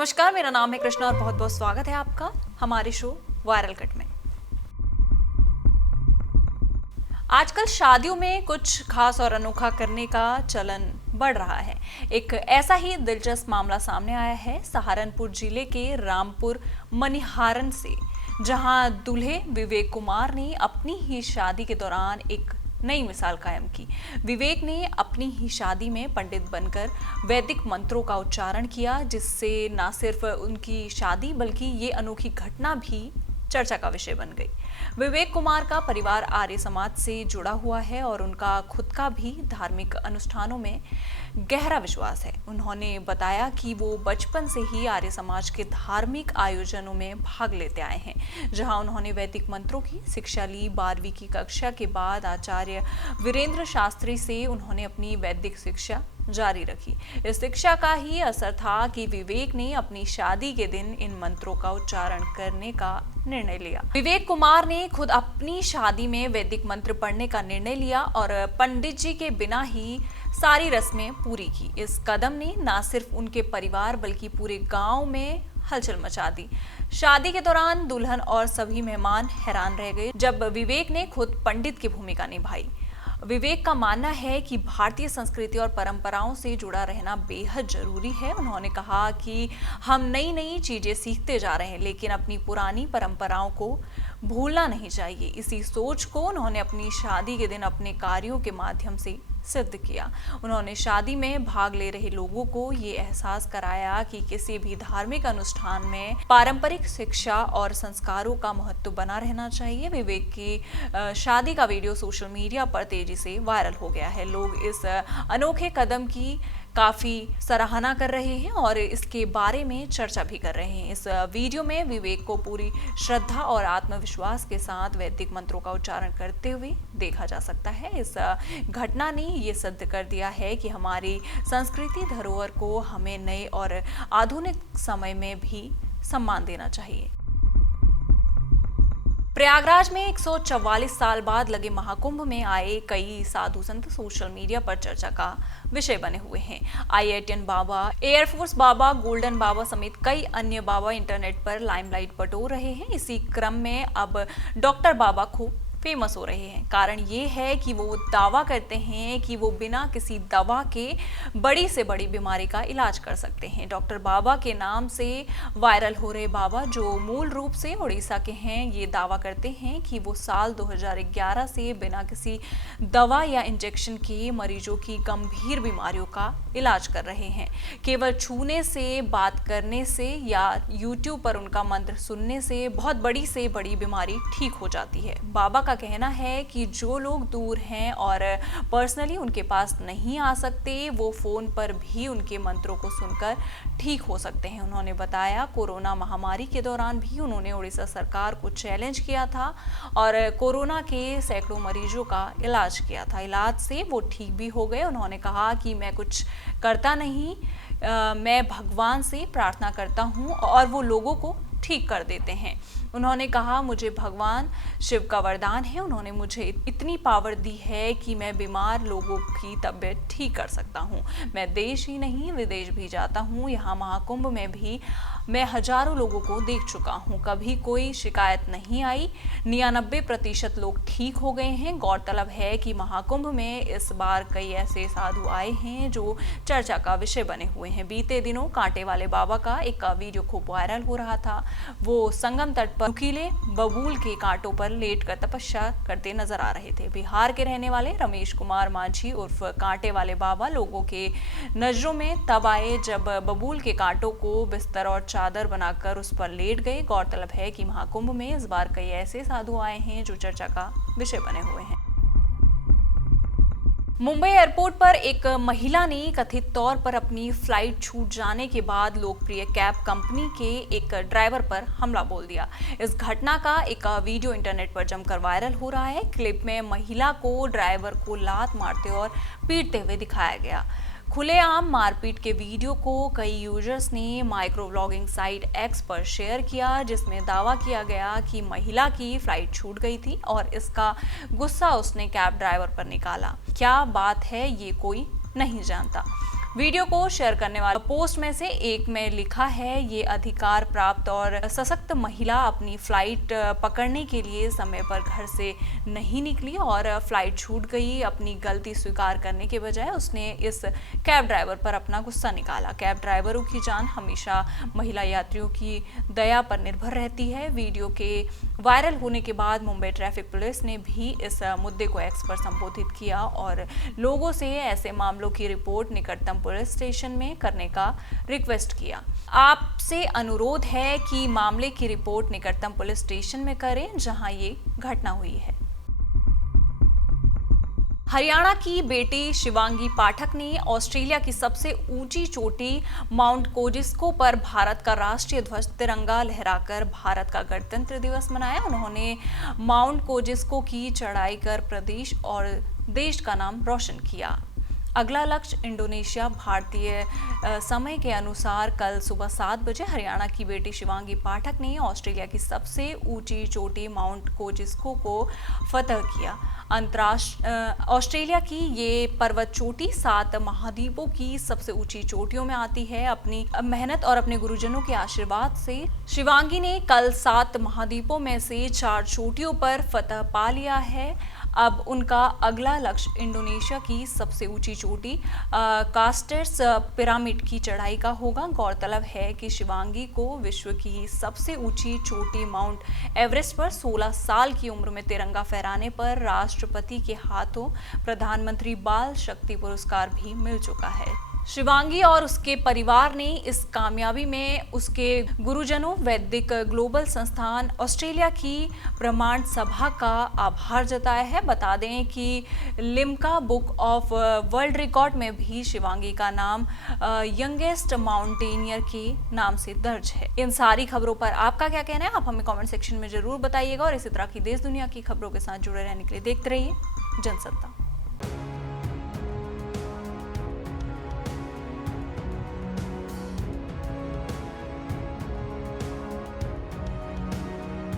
नमस्कार, मेरा नाम है कृष्णा और बहुत बहुत स्वागत है आपका हमारे शो वायरल कट में। आजकल शादियों में कुछ खास और अनोखा करने का चलन बढ़ रहा है। एक ऐसा ही दिलचस्प मामला सामने आया है सहारनपुर जिले के रामपुर मनिहारन से, जहां दूल्हे विवेक कुमार ने अपनी ही शादी के दौरान एक नई मिसाल कायम की। विवेक ने अपनी ही शादी में पंडित बनकर वैदिक मंत्रों का उच्चारण किया, जिससे न सिर्फ उनकी शादी बल्कि ये अनोखी घटना भी चर्चा का विषय बन गई। विवेक कुमार का परिवार आर्य समाज से जुड़ा हुआ है और उनका खुद का भी धार्मिक अनुष्ठानों में गहरा विश्वास है। उन्होंने बताया कि वो बचपन से ही आर्य समाज के धार्मिक आयोजनों में भाग लेते आए हैं, जहां उन्होंने वैदिक मंत्रों की शिक्षा ली। 12वीं की कक्षा के बाद आचार्य वीरेंद्र शास्त्री से उन्होंने अपनी वैदिक शिक्षा जारी रखी। इस शिक्षा का ही असर था कि विवेक ने अपनी शादी के दिन इन मंत्रों का उच्चारण करने का निर्णय लिया। विवेक कुमार ने खुद अपनी शादी में वैदिक मंत्र पढ़ने का निर्णय लिया और पंडित जी के बिना ही सारी रस्में पूरी की। इस कदम ने न सिर्फ उनके परिवार बल्कि पूरे गांव में हलचल मचा दी। शादी के दौरान दुल्हन और सभी मेहमान हैरान रह गए जब विवेक ने खुद पंडित की भूमिका निभाई। विवेक का मानना है कि भारतीय संस्कृति और परंपराओं से जुड़ा रहना बेहद जरूरी है। उन्होंने कहा कि हम नई नई चीजें सीखते जा रहे हैं, लेकिन अपनी पुरानी परंपराओं को भूलना नहीं चाहिए। इसी सोच को उन्होंने अपनी शादी के दिन अपने कार्यों के माध्यम से सिद्ध किया। उन्होंने शादी में भाग ले रहे लोगों को ये एहसास कराया कि किसी भी धार्मिक अनुष्ठान में पारंपरिक शिक्षा और संस्कारों का महत्व बना रहना चाहिए। विवेक की शादी का वीडियो सोशल मीडिया पर तेजी से वायरल हो गया है। लोग इस अनोखे कदम की काफी सराहना कर रहे हैं और इसके बारे में चर्चा भी कर रहे हैं। इस वीडियो में विवेक को पूरी श्रद्धा और आत्मविश्वास के साथ वैदिक मंत्रों का उच्चारण करते हुए देखा जा सकता है। इस घटना ने ये सिद्ध कर दिया है कि हमारी संस्कृति धरोहर को हमें नए और आधुनिक समय में भी सम्मान देना चाहिए। प्रयागराज में 144 साल बाद लगे महाकुंभ में आए कई साधु संत सोशल मीडिया पर चर्चा का विषय बने हुए हैं। IITN बाबा, एयरफोर्स बाबा, गोल्डन बाबा समेत कई अन्य बाबा इंटरनेट पर लाइमलाइट बटोर रहे हैं। इसी क्रम में अब डॉक्टर बाबा खूब फेमस हो रहे हैं। कारण ये है कि वो दावा करते हैं कि वो बिना किसी दवा के बड़ी से बड़ी बीमारी का इलाज कर सकते हैं। डॉक्टर बाबा के नाम से वायरल हो रहे बाबा, जो मूल रूप से उड़ीसा के हैं, ये दावा करते हैं कि वो साल 2011 से बिना किसी दवा या इंजेक्शन के मरीजों की गंभीर बीमारियों का इलाज कर रहे हैं। केवल छूने से, बात करने से या YouTube पर उनका मंत्र सुनने से बहुत बड़ी से बड़ी बीमारी ठीक हो जाती है। बाबा का कहना है कि जो लोग दूर हैं और पर्सनली उनके पास नहीं आ सकते, वो फोन पर भी उनके मंत्रों को सुनकर ठीक हो सकते हैं। उन्होंने बताया कोरोना महामारी के दौरान भी उन्होंने उड़ीसा सरकार को चैलेंज किया था और कोरोना के सैकड़ों मरीजों का इलाज किया था। इलाज से वो ठीक भी हो गए। उन्होंने कहा कि मैं कुछ करता नहीं, मैं भगवान से प्रार्थना करता हूँ और वो लोगों को ठीक कर देते हैं। उन्होंने कहा मुझे भगवान शिव का वरदान है, उन्होंने मुझे इतनी पावर दी है कि मैं बीमार लोगों की तबीयत ठीक कर सकता हूँ। मैं देश ही नहीं विदेश भी जाता हूँ। यहाँ महाकुंभ में भी मैं हजारों लोगों को देख चुका हूँ, कभी कोई शिकायत नहीं आई। 99% लोग ठीक हो गए हैं। गौरतलब है कि महाकुंभ में इस बार कई ऐसे साधु आए हैं जो चर्चा का विषय बने हुए हैं। बीते दिनों कांटे वाले बाबा का एक वीडियो खूब वायरल हो रहा था। वो संगम तट पर नुकीले बबूल के कांटों पर लेटकर तपस्या करते नजर आ रहे थे। बिहार के रहने वाले रमेश कुमार मांझी उर्फ कांटे वाले बाबा लोगों के नजरों में तब आए जब बबूल के कांटों को बिस्तर और चादर बनाकर उस पर लेट गए। गौरतलब है कि महाकुंभ में इस बार कई ऐसे साधु आए हैं जो चर्चा का विषय बने हुए हैं। मुंबई एयरपोर्ट पर एक महिला ने कथित तौर पर अपनी फ्लाइट छूट जाने के बाद लोकप्रिय कैब कंपनी के एक ड्राइवर पर हमला बोल दिया। इस घटना का एक वीडियो इंटरनेट पर जमकर वायरल हो रहा है। क्लिप में महिला को ड्राइवर को लात मारते और पीटते हुए दिखाया गया। खुलेआम मारपीट के वीडियो को कई यूजर्स ने माइक्रो व्लॉगिंग साइट X पर शेयर किया, जिसमें दावा किया गया कि महिला की फ्लाइट छूट गई थी और इसका गुस्सा उसने कैब ड्राइवर पर निकाला। क्या बात है ये कोई नहीं जानता। वीडियो को शेयर करने वाले पोस्ट में से एक में लिखा है, ये अधिकार प्राप्त और सशक्त महिला अपनी फ्लाइट पकड़ने के लिए समय पर घर से नहीं निकली और फ्लाइट छूट गई। अपनी गलती स्वीकार करने के बजाय उसने इस कैब ड्राइवर पर अपना गुस्सा निकाला। कैब ड्राइवरों की जान हमेशा महिला यात्रियों की दया पर निर्भर रहती है। वीडियो के वायरल होने के बाद मुंबई ट्रैफिक पुलिस ने भी इस मुद्दे को एक्स पर संबोधित किया और लोगों से ऐसे मामलों की रिपोर्ट निकटतम पुलिस स्टेशन में करने का रिक्वेस्ट किया। आपसे अनुरोध है कि मामले की रिपोर्ट निकटतम पुलिस स्टेशन में करें जहां ये घटना हुई है। हरियाणा की बेटी शिवांगी पाठक ने ऑस्ट्रेलिया की सबसे ऊंची चोटी माउंट कोजिस्को पर भारत का राष्ट्रीय ध्वज तिरंगा लहराकर भारत का गणतंत्र दिवस मनाया। उन्होंने माउंट कोजिस्को की चढ़ाई कर प्रदेश और देश का नाम रोशन किया। अगला लक्ष्य इंडोनेशिया। भारतीय समय के अनुसार कल सुबह 7 बजे हरियाणा की बेटी शिवांगी पाठक ने ऑस्ट्रेलिया की सबसे ऊंची चोटी माउंट कोजिस्को को फतह किया। ऑस्ट्रेलिया की ये पर्वत चोटी 7 महाद्वीपों की सबसे ऊंची चोटियों में आती है। अपनी मेहनत और अपने गुरुजनों के आशीर्वाद से शिवांगी ने कल 7 महाद्वीपों में से 4 चोटियों पर फतह पा लिया है। अब उनका अगला लक्ष्य इंडोनेशिया की सबसे ऊंची चोटी कास्टेर्स पिरामिड की चढ़ाई का होगा। गौरतलब है कि शिवांगी को विश्व की सबसे ऊंची चोटी माउंट एवरेस्ट पर 16 साल की उम्र में तिरंगा फहराने पर राष्ट्रपति के हाथों प्रधानमंत्री बाल शक्ति पुरस्कार भी मिल चुका है। शिवांगी और उसके परिवार ने इस कामयाबी में उसके गुरुजनों, वैदिक ग्लोबल संस्थान, ऑस्ट्रेलिया की ब्रह्मांड सभा का आभार जताया है। बता दें कि Limca book of world record में भी शिवांगी का नाम यंगेस्ट माउंटेनियर के नाम से दर्ज है। इन सारी खबरों पर आपका क्या कहना है, आप हमें कमेंट सेक्शन में जरूर बताइएगा और इसी तरह की देश दुनिया की खबरों के साथ जुड़े रहने के लिए देखते रहिए जनसत्ता।